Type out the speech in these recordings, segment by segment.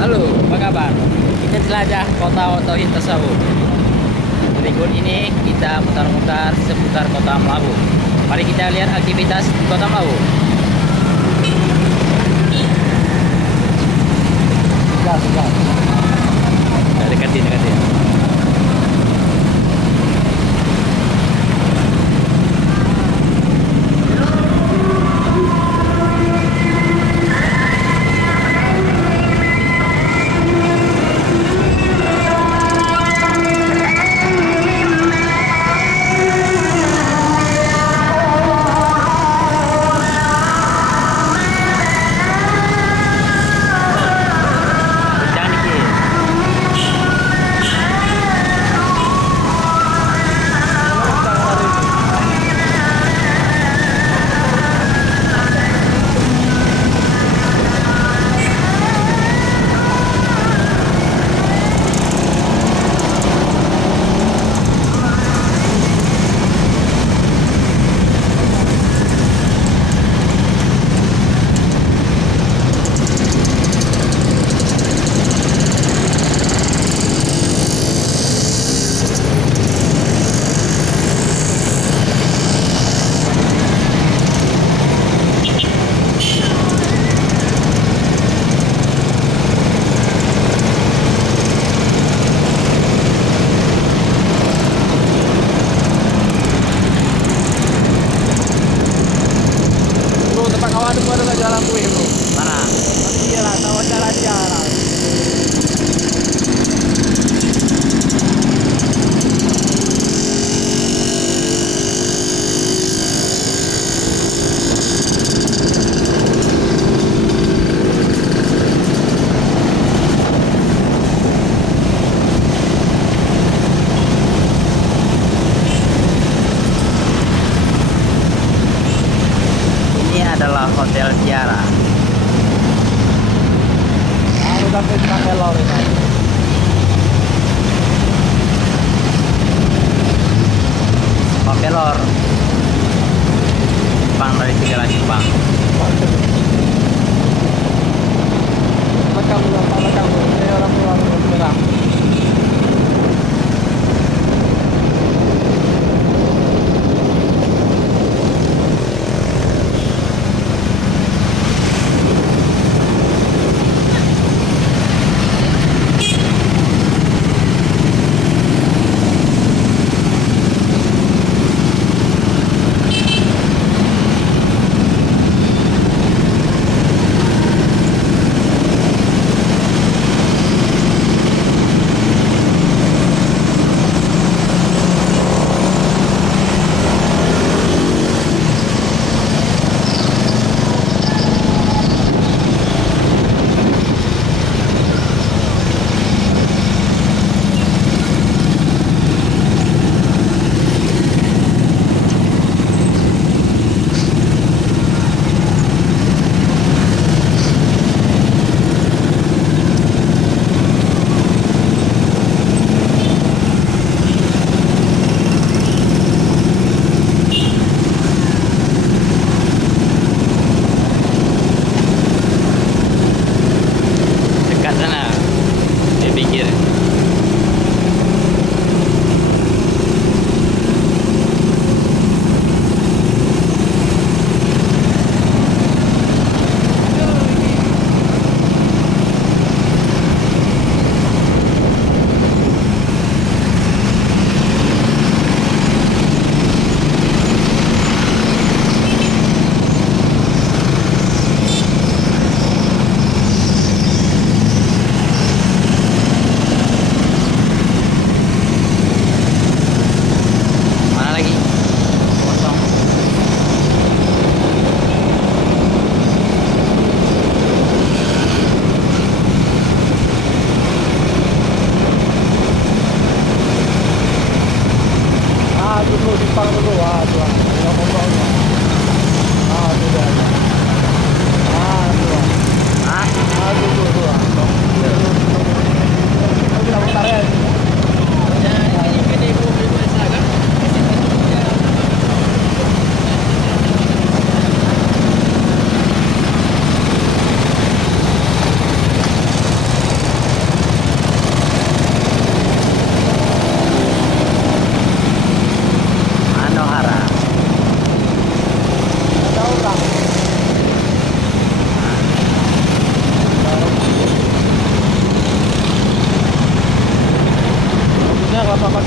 Halo, apa kabar? Kita jelajah kota Tauhid Tasawuf. Berikut ini kita mutar-mutar seputar kota Melabu. Mari kita lihat aktivitas di kota Melabu. Sudah. Deketin. Kencang dikit. Bro, tempat kawan itu ada jalan kue bro. Mana? Iya lah, tahu jalan dia lah. Ini adalah Hotel Tiara. Udah pakai lor ini. Papelor. Jepang dari segala Jepang. Lekang bro. Ini orang merah.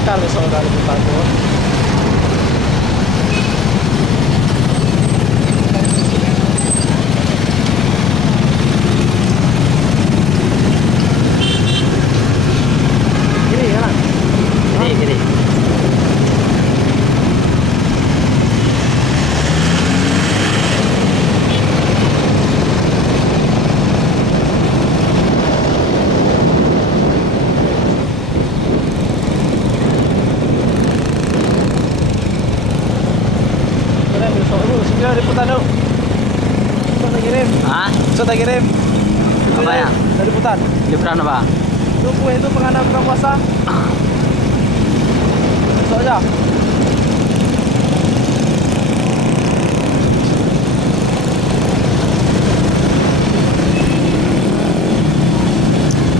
Ntar besok udah liputan tuh. Gini kan? Gini. Udah besok dulu, segera liputan dulu. Besok tak kirim. Hah? Besok tak kirim. Apa ya? Dari liputan. Liburan apa? Itu kue itu pengantar buka puasa. Besok aja.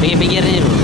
Pikir-pikir ini dulu.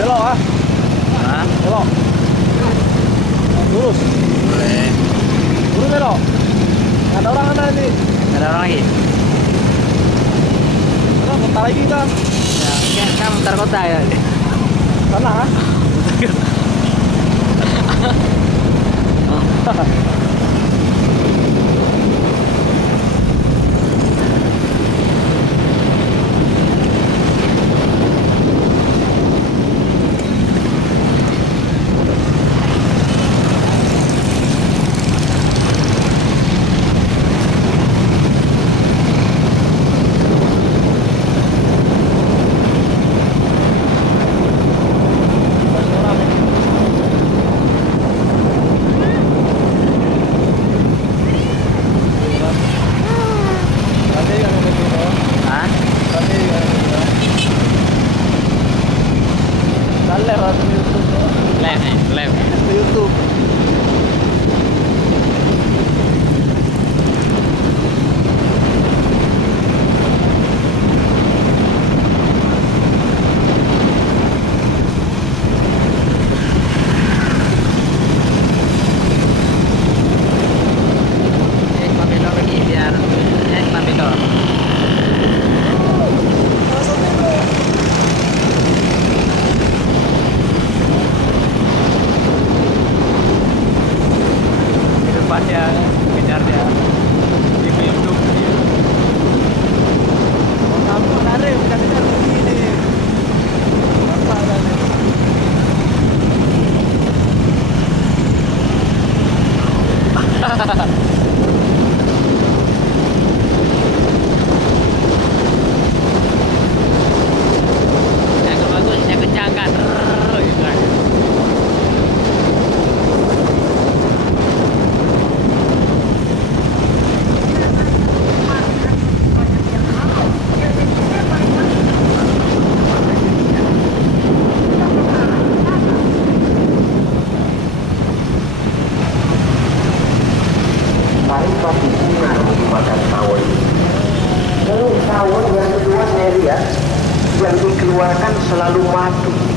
Belok ah. Hah? Belok. Lurus. Boleh. Lurus belok. Nggak ada orang ada ini. Ada orang lagi? Mana bentar lagi kita. Ya, kan mutar kota ya. Sana ah. keluarkan selalu madu.